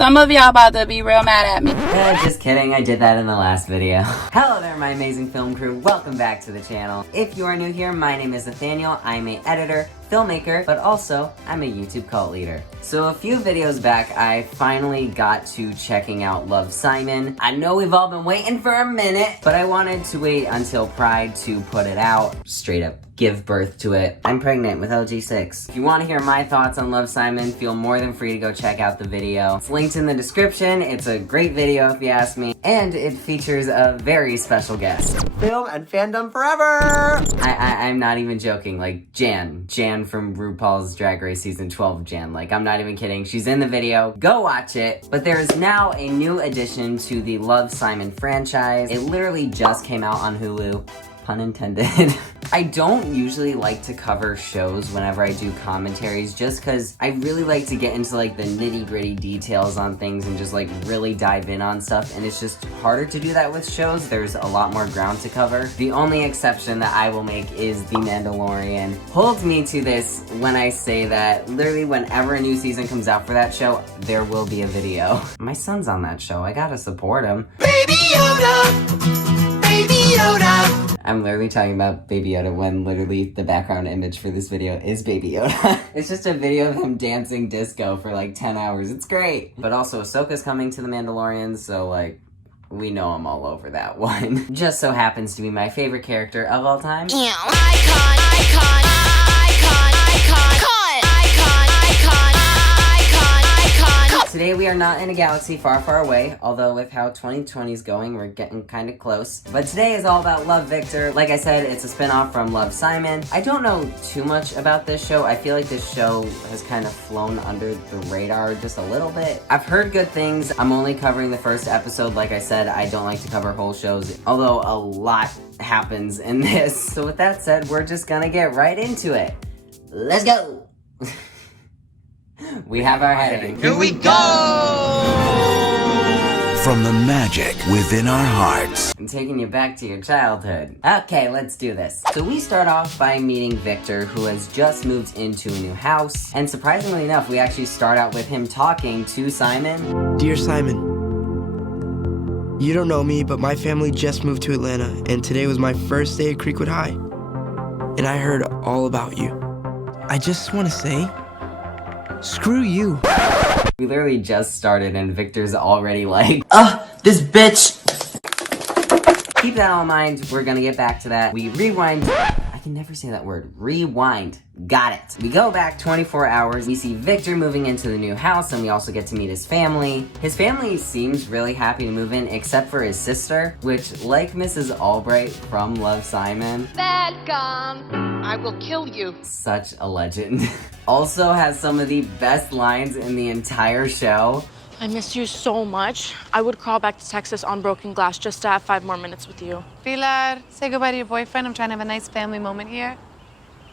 Some of y'all about to be real mad at me. Just kidding, I did that in the last video. Hello there, my amazing film crew. Welcome back to the channel. If you are new here, my name is Nathaniel. I'm an editor, filmmaker, but also I'm a YouTube cult leader. So a few videos back, I finally got to checking out Love, Simon. I know we've all been waiting for a minute, but I wanted to wait until Pride to put it out. Straight up give birth to it. I'm pregnant with LG6. If you want to hear my thoughts on Love, Simon, feel more than free to go check out the video. It's linked in the description. It's a great video if you ask me, and it features a very special guest. Film and fandom forever! I'm not even joking, like Jan from RuPaul's Drag Race Season 12 Jan, like I'm not even kidding, she's in the video, go watch it. But there is now a new addition to the Love, Simon franchise. It literally just came out on Hulu. Pun intended. I don't usually like to cover shows whenever I do commentaries just because I really like to get into like the nitty-gritty details on things and just like really dive in on stuff, and it's just harder to do that with shows. There's a lot more ground to cover. The only exception that I will make is The Mandalorian. Hold me to this when I say that literally whenever a new season comes out for that show, there will be a video. My son's on that show, I gotta support him. Baby Yoda! Baby Yoda! I'm literally talking about Baby Yoda when literally the background image for this video is Baby Yoda. It's just a video of him dancing disco for like 10 hours. It's great. But also Ahsoka's coming to The Mandalorian, so like, we know I'm all over that one. Just so happens to be my favorite character of all time. Today we are not in a galaxy far, far away, although with how 2020 is going, we're getting kind of close. But today is all about Love, Victor. Like I said, it's a spinoff from Love, Simon. I don't know too much about this show. I feel like this show has kind of flown under the radar just a little bit. I've heard good things. I'm only covering the first episode. Like I said, I don't like to cover whole shows, although a lot happens in this. So with that said, we're just gonna get right into it. Let's go! We have our heading. Here we go! From the magic within our hearts. I'm taking you back to your childhood. Okay, let's do this. So we start off by meeting Victor, who has just moved into a new house. And surprisingly enough, we actually start out with him talking to Simon. Dear Simon, you don't know me, but my family just moved to Atlanta, and today was my first day at Creekwood High. And I heard all about you. I just want to say, screw you. We literally just started and Victor's already like, This bitch! keep that all in mind, we're gonna get back to that. We rewind, I can never say that word, rewind, got it. We go back 24 hours, we see Victor moving into the new house, and we also get to meet his family. His family seems really happy to move in, except for his sister, which, like Mrs. Albright from Love, Simon, Bad gum. I will kill you. such a legend, also has some of the best lines in the entire show. I miss you so much. I would crawl back to Texas on broken glass just to have 5 more minutes with you. Pilar, say goodbye to your boyfriend. I'm trying to have a nice family moment here.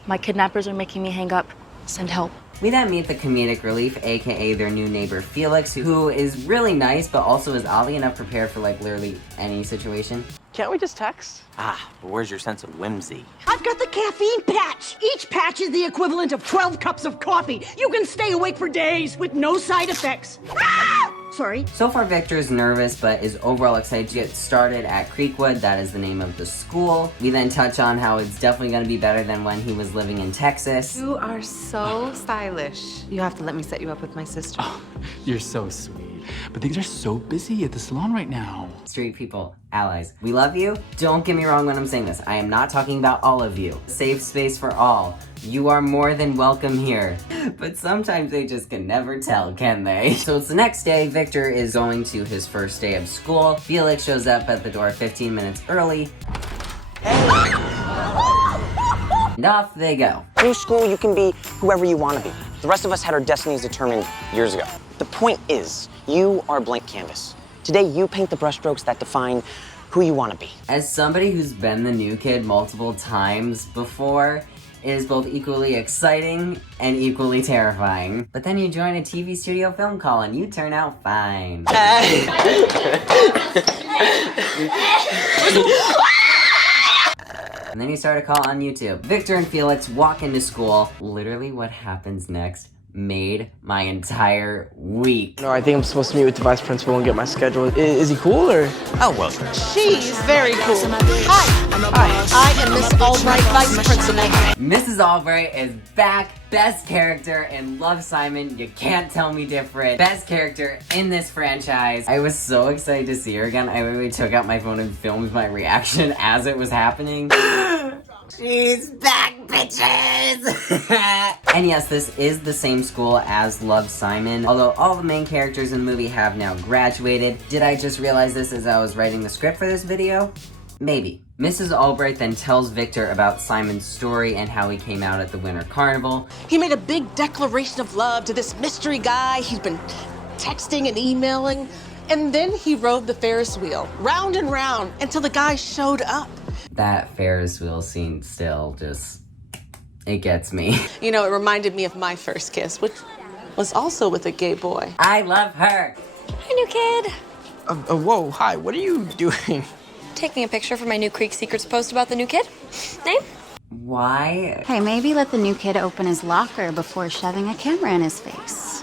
My kidnappers are making me hang up. Send help. We then meet the comedic relief, aka their new neighbor Felix, who is really nice, but also is oddly enough prepared for like literally any situation. Can't we just text? But where's your sense of whimsy? I've got the caffeine patch. Each patch is the equivalent of 12 cups of coffee. You can stay awake for days with no side effects. Ah! Sorry. So far, Victor is nervous, but is overall excited to get started at Creekwood. That is the name of the school. We then touch on how it's definitely going to be better than when he was living in Texas. You are so stylish. You have to let me set you up with my sister. You're so sweet. But things are so busy at the salon right now. Street people, allies, we love you. Don't get me wrong when I'm saying this. I am not talking about all of you. Safe space for all. You are more than welcome here. But sometimes they just can never tell, can they? So it's the next day. Victor is going to his first day of school. Felix shows up at the door 15 minutes early. And off they go. New school, you can be whoever you want to be. The rest of us had our destinies determined years ago. The point is, you are a blank canvas. Today, you paint the brushstrokes that define who you want to be. As somebody who's been the new kid multiple times before, it is both equally exciting and equally terrifying. But then you join a TV studio film call and you turn out fine. And then you start a call on YouTube. Victor and Felix walk into school. Literally what happens next made my entire week. No, I think I'm supposed to meet with the vice principal and get my schedule. Is he cool or? Oh, well. She's very cool. Hi. I am Miss Albright, Vice Principal. Mrs. Albright is back. Best character in Love, Simon. You can't tell me different. Best character in this franchise. I was so excited to see her again. I literally took out my phone and filmed my reaction as it was happening. She's back, bitches! And yes, this is the same school as Love, Simon. Although all the main characters in the movie have now graduated. Did I just realize this as I was writing the script for this video? Maybe. Mrs. Albright then tells Victor about Simon's story and how he came out at the Winter Carnival. He made a big declaration of love to this mystery guy he's been texting and emailing. And then he rode the Ferris wheel, round and round, until the guy showed up. That Ferris wheel scene still just, it gets me. You know, it reminded me of my first kiss, which was also with a gay boy. I love her. Hi, new kid. Whoa, hi, what are you doing? Taking a picture for my new Creek Secrets post about the new kid. Name? Why? Hey, maybe let the new kid open his locker before shoving a camera in his face.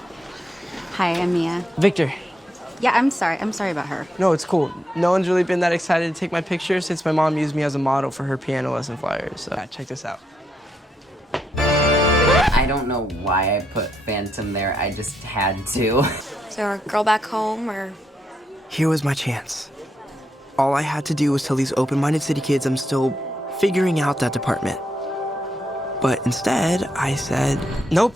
Hi, I'm Mia. Victor. Yeah, I'm sorry about her. No, it's cool. No one's really been that excited to take my picture since my mom used me as a model for her piano lesson flyers. So check this out. I don't know why I put Phantom there. I just had to. Is there a girl back home or? Here was my chance. All I had to do was tell these open-minded city kids I'm still figuring out that department. But instead, I said, nope,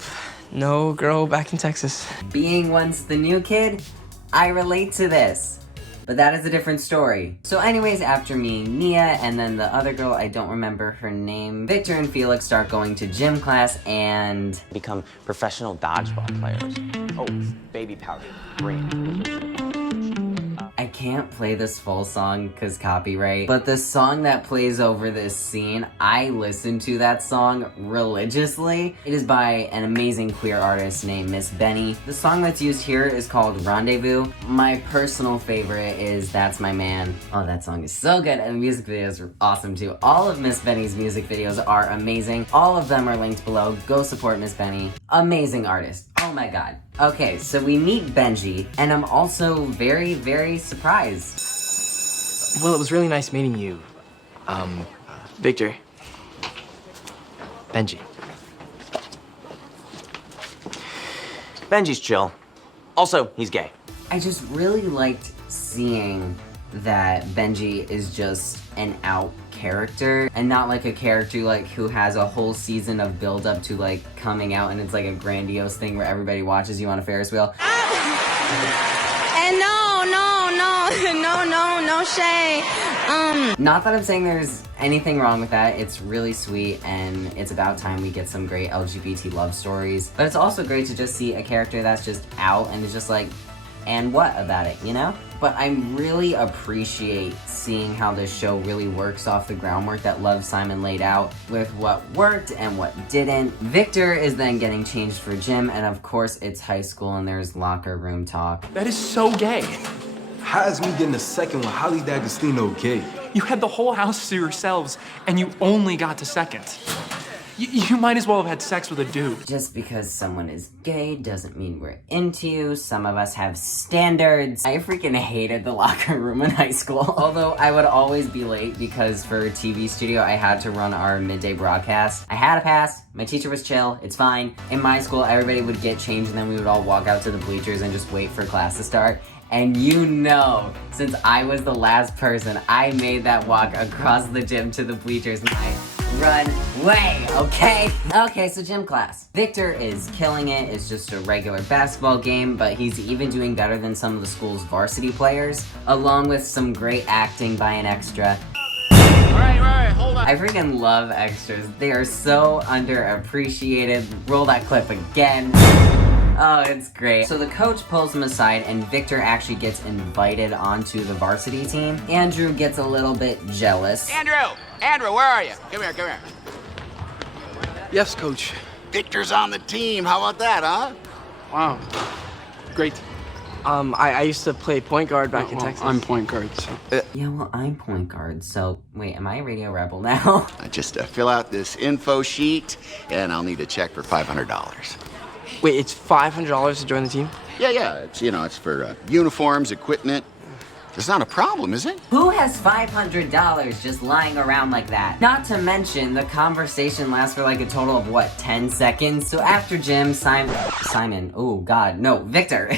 no girl back in Texas. Being once the new kid, I relate to this. But that is a different story. So anyways, after meeting Mia and then the other girl, I don't remember her name, Victor and Felix start going to gym class and become professional dodgeball players. Oh, baby powder, green. I can't play this full song because copyright, but the song that plays over this scene, I listen to that song religiously. It is by an amazing queer artist named Miss Benny. The song that's used here is called Rendezvous. My personal favorite is That's My Man. Oh, that song is so good, and the music videos are awesome too. All of Miss Benny's music videos are amazing. All of them are linked below. Go support Miss Benny. Amazing artist. Oh my god. Okay, so we meet Benji, and I'm also very, very surprised. Well, it was really nice meeting you. Victor. Benji. Benji's chill. Also, he's gay. I just really liked seeing that Benji is just an out character and not like a character like who has a whole season of build up to like coming out and it's like a grandiose thing where everybody watches you on a Ferris wheel. And no shade. Not that I'm saying there's anything wrong with that. It's really sweet and it's about time we get some great LGBT love stories. But it's also great to just see a character that's just out and is just like, and what about it, you know? But I really appreciate seeing how this show really works off the groundwork that Love, Simon laid out with what worked and what didn't. Victor is then getting changed for gym, and of course it's high school and there's locker room talk. That is so gay. How is me getting the second one? How is D'Agostino gay? You had the whole house to yourselves, and you only got to second. You might as well have had sex with a dude. Just because someone is gay doesn't mean we're into you. Some of us have standards. I freaking hated the locker room in high school. Although I would always be late because for a TV studio, I had to run our midday broadcast. I had a pass. My teacher was chill. It's fine. In my school, everybody would get changed and then we would all walk out to the bleachers and just wait for class to start. And you know, since I was the last person, I made that walk across the gym to the bleachers. Run way, okay? Okay, so gym class. Victor is killing it. It's just a regular basketball game, but he's even doing better than some of the school's varsity players, along with some great acting by an extra. All right, hold on. I freaking love extras. They are so underappreciated. Roll that clip again. Oh, it's great. So the coach pulls him aside and Victor actually gets invited onto the varsity team. Andrew gets a little bit jealous. Andrew, where are you? Come here. Yes, coach. Victor's on the team. How about that, huh? Wow. Great. I used to play point guard back in Texas. I'm point guard, so. Yeah, well, I'm point guard, so wait, am I a radio rebel now? Just fill out this info sheet, and I'll need a check for $500. Wait, it's $500 to join the team? Yeah, it's, you know, it's for uniforms, equipment. It's not a problem, is it? Who has $500 just lying around like that? Not to mention, the conversation lasts for like a total of, what, 10 seconds? So after gym, Victor.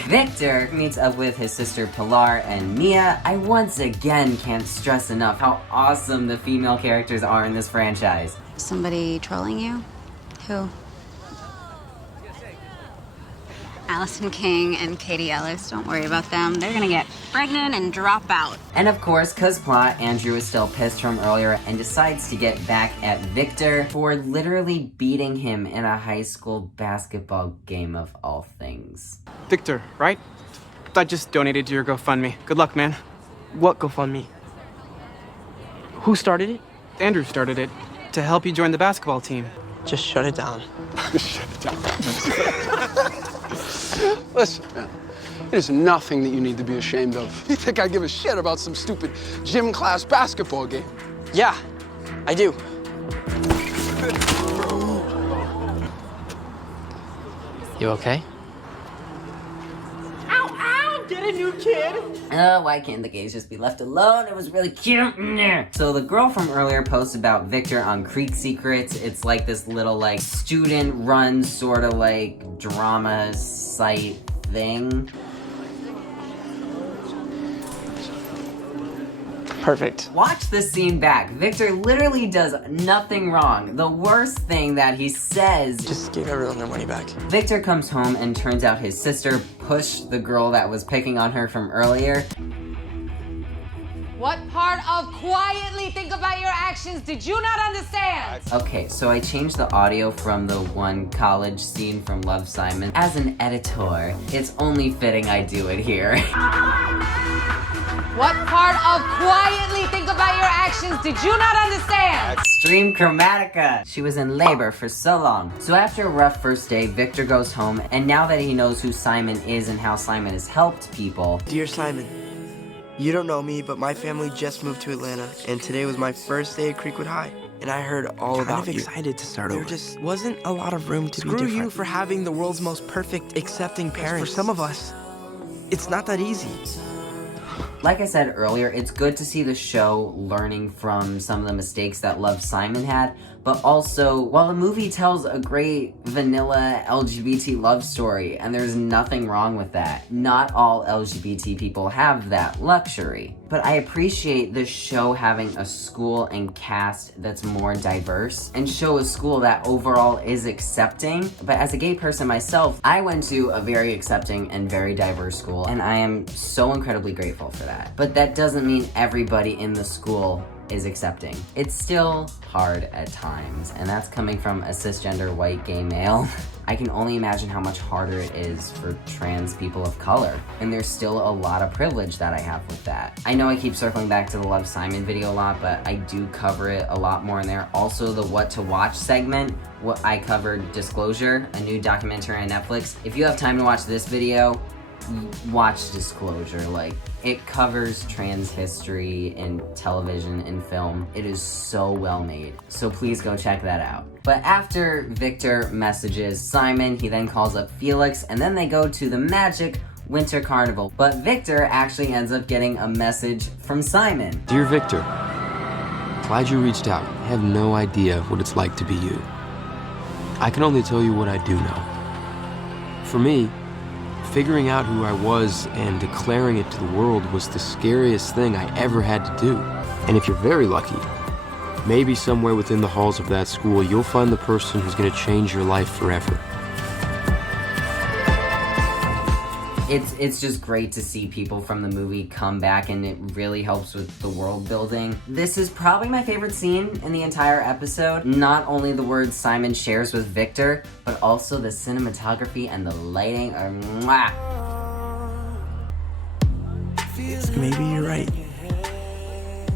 Victor meets up with his sister Pilar and Mia. I once again can't stress enough how awesome the female characters are in this franchise. Somebody trolling you? Who? Allison King and Katie Ellis, don't worry about them. They're gonna get pregnant and drop out. And of course, cause plot, Andrew is still pissed from earlier and decides to get back at Victor for literally beating him in a high school basketball game of all things. Victor, right? I just donated to your GoFundMe. Good luck, man. What GoFundMe? Who started it? Andrew started it to help you join the basketball team. Just shut it down. Shut it down. Listen, man, there's nothing that you need to be ashamed of. You think I give a shit about some stupid gym class basketball game? Yeah, I do. You okay? Ow, get a new kid. Oh, why can't the gays just be left alone? It was really cute. So the girl from earlier posted about Victor on Creek Secrets. It's like this little like student-run sort of like drama site thing. Perfect. Watch this scene back. Victor literally does nothing wrong. The worst thing that he says... Just give everyone their money back. Victor comes home and turns out his sister pushed the girl that was picking on her from earlier. What part of quietly think about your actions did you not understand? Okay, so I changed the audio from the one college scene from Love, Simon. As an editor, it's only fitting I do it here. What part of quietly think about your actions did you not understand? Extreme Chromatica. She was in labor for so long. So after a rough first day, Victor goes home, and now that he knows who Simon is and how Simon has helped people... Dear Simon, you don't know me, but my family just moved to Atlanta, and today was my first day at Creekwood High. And I heard all about you. Excited to start over. There just wasn't a lot of room to be different. Screw you for having the world's most perfect, accepting parents. For some of us, it's not that easy. Like I said earlier, it's good to see the show learning from some of the mistakes that Love, Simon had, but also, while the movie tells a great vanilla LGBT love story, and there's nothing wrong with that, not all LGBT people have that luxury. But I appreciate the show having a school and cast that's more diverse, and show a school that overall is accepting. But as a gay person myself, I went to a very accepting and very diverse school, and I am so incredibly grateful for that. But that doesn't mean everybody in the school is accepting. It's still hard at times, and that's coming from a cisgender white gay male. I can only imagine how much harder it is for trans people of color, and there's still a lot of privilege that I have with that. I know I keep circling back to the Love, Simon video a lot, but I do cover it a lot more in there. Also, the What to Watch segment, what I covered Disclosure, a new documentary on Netflix. If you have time to watch this video, watch Disclosure. Like, it covers trans history in television and film. It is so well made, so please go check that out. But after Victor messages Simon, he then calls up Felix, and then they go to the Magic Winter Carnival. But Victor actually ends up getting a message from Simon. Dear Victor, glad you reached out. I have no idea what it's like to be you. I can only tell you what I do know. For me, figuring out who I was and declaring it to the world was the scariest thing I ever had to do. And if you're very lucky, maybe somewhere within the halls of that school, you'll find the person who's gonna change your life forever. It's just great to see people from the movie come back, and it really helps with the world building. This is probably my favorite scene in the entire episode. Not only the words Simon shares with Victor, but also the cinematography and the lighting are mwah. Maybe you're right.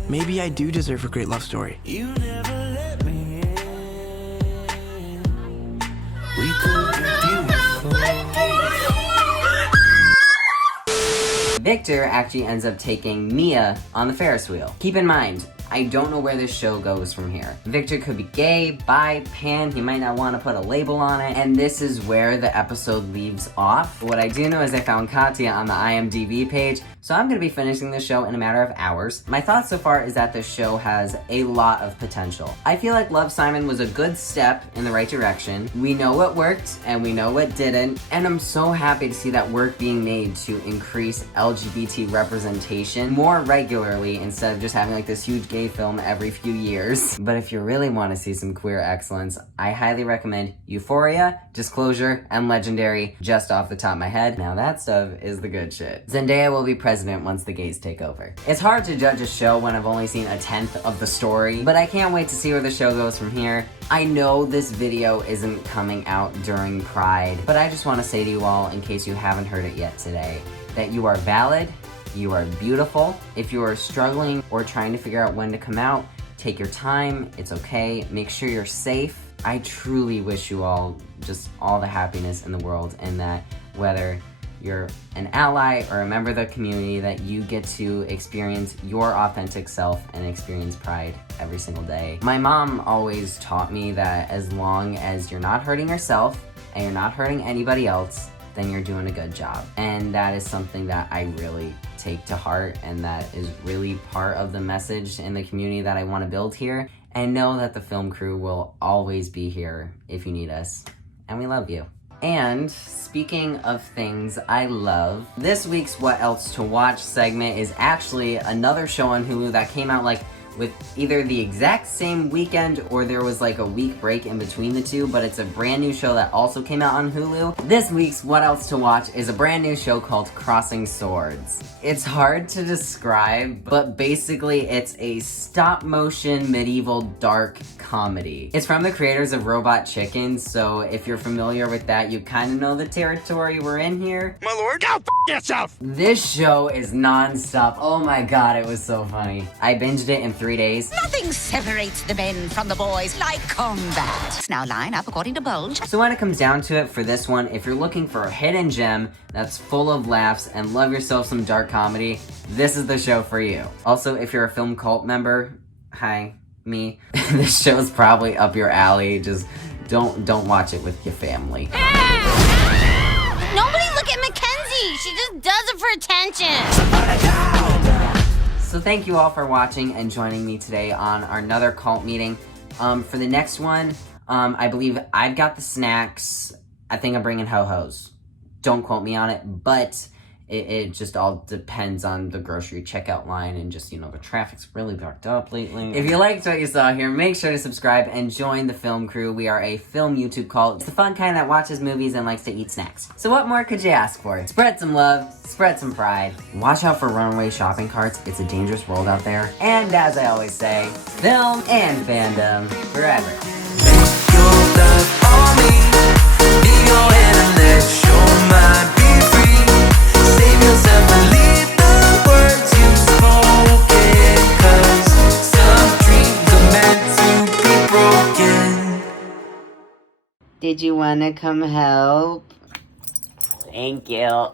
Maybe I do deserve a great love story. Victor actually ends up taking Mia on the Ferris wheel. Keep in mind, I don't know where this show goes from here. Victor could be gay, bi, pan, he might not want to put a label on it, and this is where the episode leaves off. What I do know is I found Katya on the IMDb page, so I'm going to be finishing the show in a matter of hours. My thoughts so far is that the show has a lot of potential. I feel like Love, Simon was a good step in the right direction. We know what worked and we know what didn't, and I'm so happy to see that work being made to increase LGBT representation more regularly instead of just having like this huge gay film every few years. But if you really want to see some queer excellence, I highly recommend Euphoria, Disclosure, and Legendary just off the top of my head. Now that stuff is the good shit. Zendaya will be president once the gays take over. It's hard to judge a show when I've only seen a 10th of the story, but I can't wait to see where the show goes from here. I know this video isn't coming out during Pride, but I just want to say to you all, in case you haven't heard it yet today, that you are valid, you are beautiful. If you are struggling or trying to figure out when to come out, take your time, it's okay, make sure you're safe. I truly wish you all just all the happiness in the world, and that whether you're an ally or a member of the community, that you get to experience your authentic self and experience pride every single day. My mom always taught me that as long as you're not hurting yourself and you're not hurting anybody else, then you're doing a good job. And that is something that I really take to heart, and that is really part of the message in the community that I want to build here. And know that the film crew will always be here if you need us. And we love you. And speaking of things I love, this week's What Else to Watch segment is actually another show on Hulu that came out like with either the exact same weekend or there was like a week break in between the two, but it's a brand new show that also came out on Hulu. This week's What Else to Watch is a brand new show called Crossing Swords. It's hard to describe, but basically it's a stop-motion medieval dark comedy. It's from the creators of Robot Chicken, so if you're familiar with that, you kind of know the territory we're in here. My lord, go f*** yourself! This show is non-stop. Oh my god, it was so funny. I binged it in 3 days. Nothing separates the men from the boys like combat. Now line up according to bulge. So when it comes down to it for this one, if you're looking for a hidden gem that's full of laughs and love yourself some dark comedy, this is the show for you. Also, if you're a film cult member, hi, me, this show's probably up your alley. Just don't watch it with your family. Nobody look at Mackenzie. She just does it for attention. So thank you all for watching and joining me today on another cult meeting. For the next one, I believe I've got the snacks. I think I'm bringing ho-hos. Don't quote me on it, but it just all depends on the grocery checkout line and just, you know, the traffic's really backed up lately. If you liked what you saw here, make sure to subscribe and join the film crew. We are a film YouTube cult. It's the fun kind that watches movies and likes to eat snacks. So what more could you ask for? Spread some love, spread some pride. Watch out for runaway shopping carts. It's a dangerous world out there. And as I always say, film and fandom forever. Did you want to come help? Thank you.